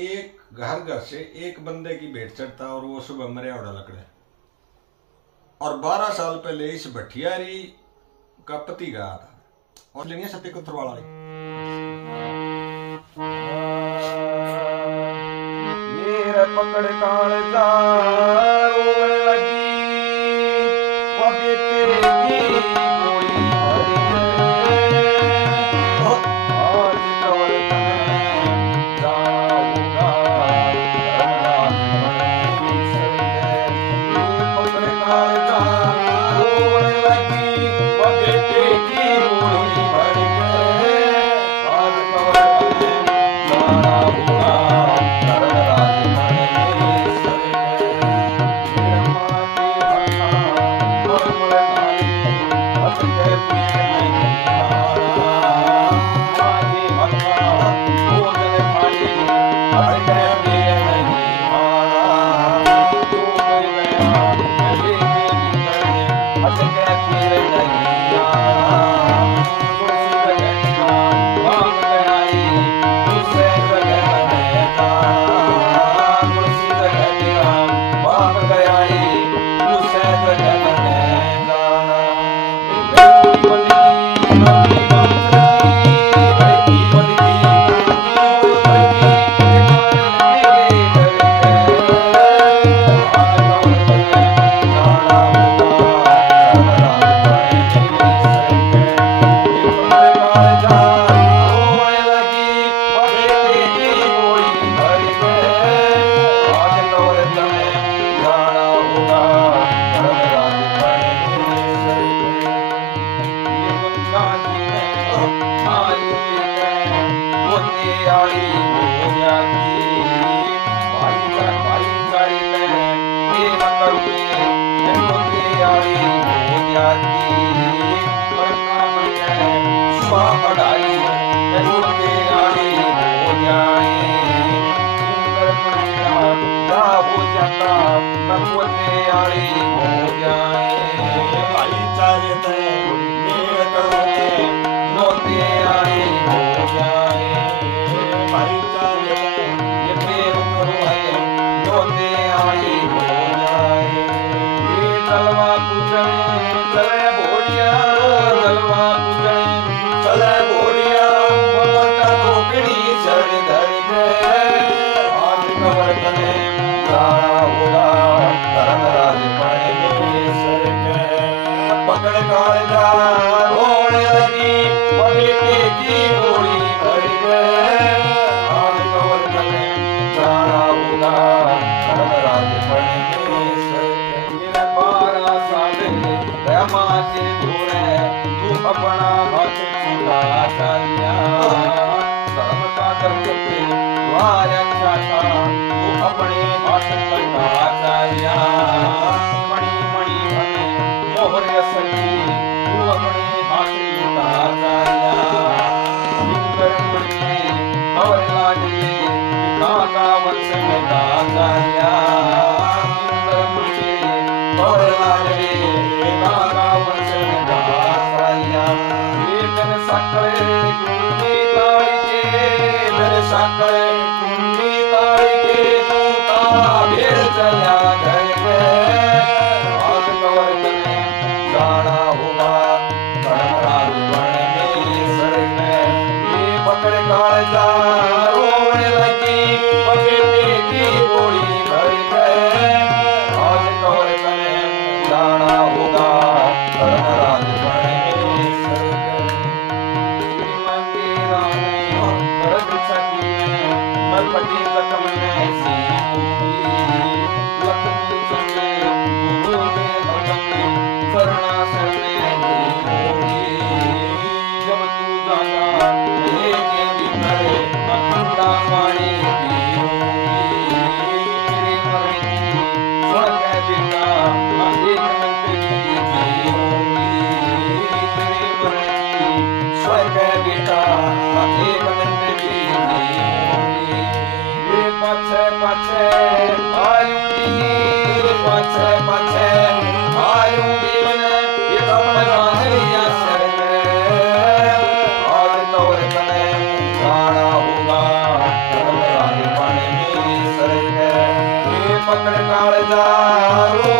एक घर से एक बंदे की भेंट चढ़ता और वो सुबह मरे उड़ा लकड़े। और 12 साल पहले इस भटियारी का पति गया था और लेंगे सत्य कुत्र वाला ये पकड़ काल जा रोने लगी वो बेटे की गोली मारी आज कवर तने जाऊंगा ये पकड़ काल जा रोने लगी वो बेटे की गोली मारी आज कवर तने जाऊंगा होगा काल जा